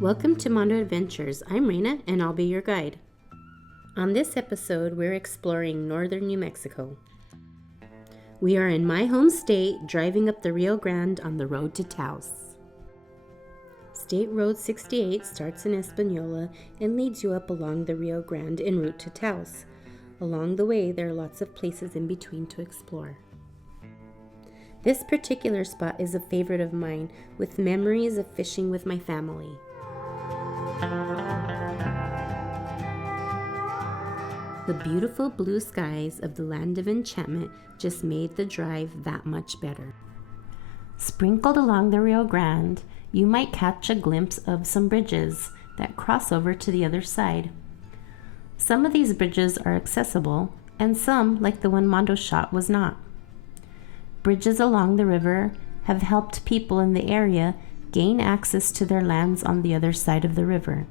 Welcome to Mando Adventures. I'm Reina and I'll be your guide. On this episode, we're exploring northern New Mexico. We are in my home state, driving up the Rio Grande on the road to Taos. State Road 68 starts in Espanola and leads you up along the Rio Grande en route to Taos. Along the way, there are lots of places in between to explore. This particular spot is a favorite of mine, with memories of fishing with my family. The beautiful blue skies of the land of enchantment just made the drive that much better. Sprinkled along the Rio Grande, you might catch a glimpse of some bridges that cross over to the other side. Some of these bridges are accessible, and some, like the one Mando shot, was not. Bridges along the river have helped people in the area gain access to their lands on the other side of the river.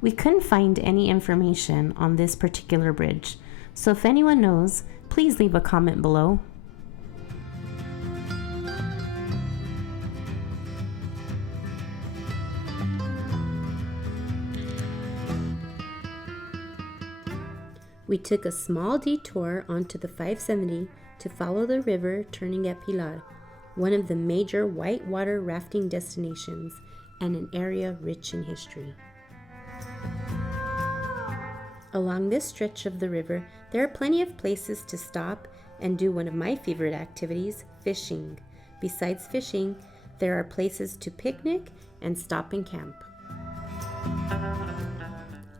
We couldn't find any information on this particular bridge, so if anyone knows, please leave a comment below. We took a small detour onto the 570 to follow the river, turning at Pilar, one of the major whitewater rafting destinations and an area rich in history. Along this stretch of the river, there are plenty of places to stop and do one of my favorite activities, fishing. Besides fishing, there are places to picnic and stop and camp.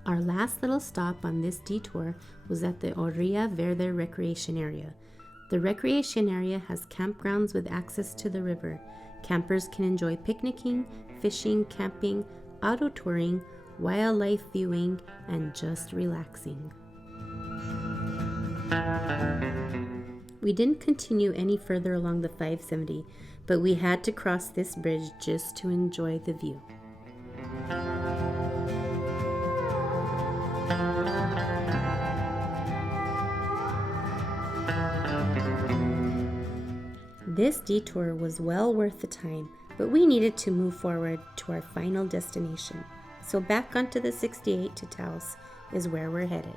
Our last little stop on this detour was at the Orilla Verde recreation area. The recreation area has campgrounds with access to the river. Campers can enjoy picnicking, fishing, camping, auto touring, wildlife viewing, and just relaxing. We didn't continue any further along the 570, but we had to cross this bridge just to enjoy the view. This detour was well worth the time, but we needed to move forward to our final destination. So back onto the 68 to Taos is where we're headed.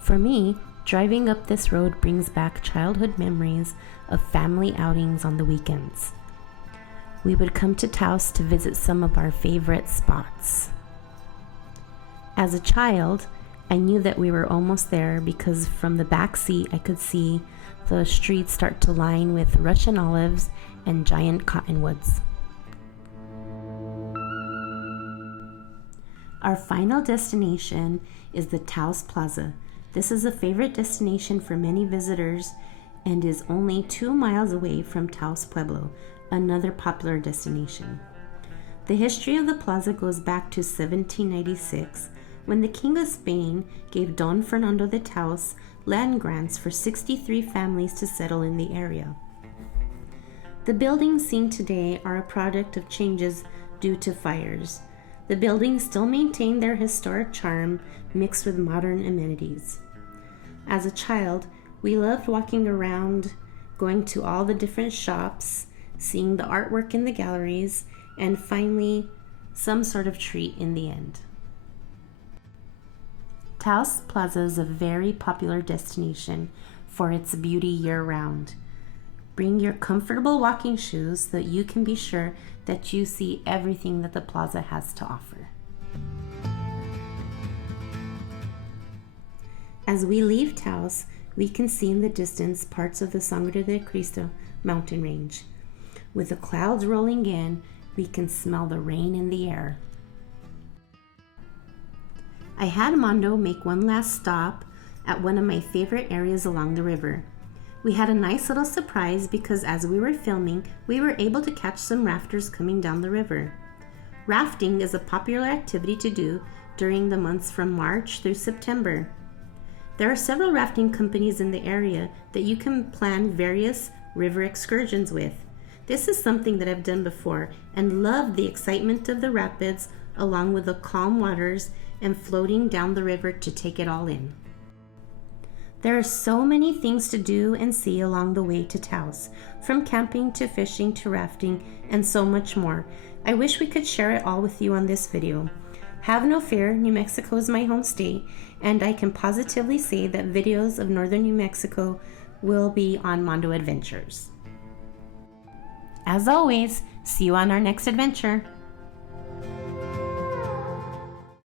For me, driving up this road brings back childhood memories of family outings on the weekends. We would come to Taos to visit some of our favorite spots. As a child, I knew that we were almost there because from the back seat I could see the streets start to line with Russian olives and giant cottonwoods. Our final destination is the Taos Plaza. This is a favorite destination for many visitors and is only 2 miles away from Taos Pueblo, another popular destination. The history of the plaza goes back to 1796, when the King of Spain gave Don Fernando de Taos land grants for 63 families to settle in the area. The buildings seen today are a product of changes due to fires. The buildings still maintain their historic charm mixed with modern amenities. As a child, we loved walking around, going to all the different shops, seeing the artwork in the galleries, and finally, some sort of treat in the end. Taos Plaza is a very popular destination for its beauty year-round. Bring your comfortable walking shoes so that you can be sure that you see everything that the plaza has to offer. As we leave Taos, we can see in the distance parts of the Sangre de Cristo mountain range. With the clouds rolling in, we can smell the rain in the air. I had Mando make one last stop at one of my favorite areas along the river. We had a nice little surprise because as we were filming, we were able to catch some rafters coming down the river. Rafting is a popular activity to do during the months from March through September. There are several rafting companies in the area that you can plan various river excursions with. This is something that I've done before and loved the excitement of the rapids along with the calm waters and floating down the river to take it all in. There are so many things to do and see along the way to Taos, from camping to fishing to rafting and so much more. I wish we could share it all with you on this video. Have no fear, New Mexico is my home state, and I can positively say that videos of northern New Mexico will be on Mando Adventures. As always, see you on our next adventure.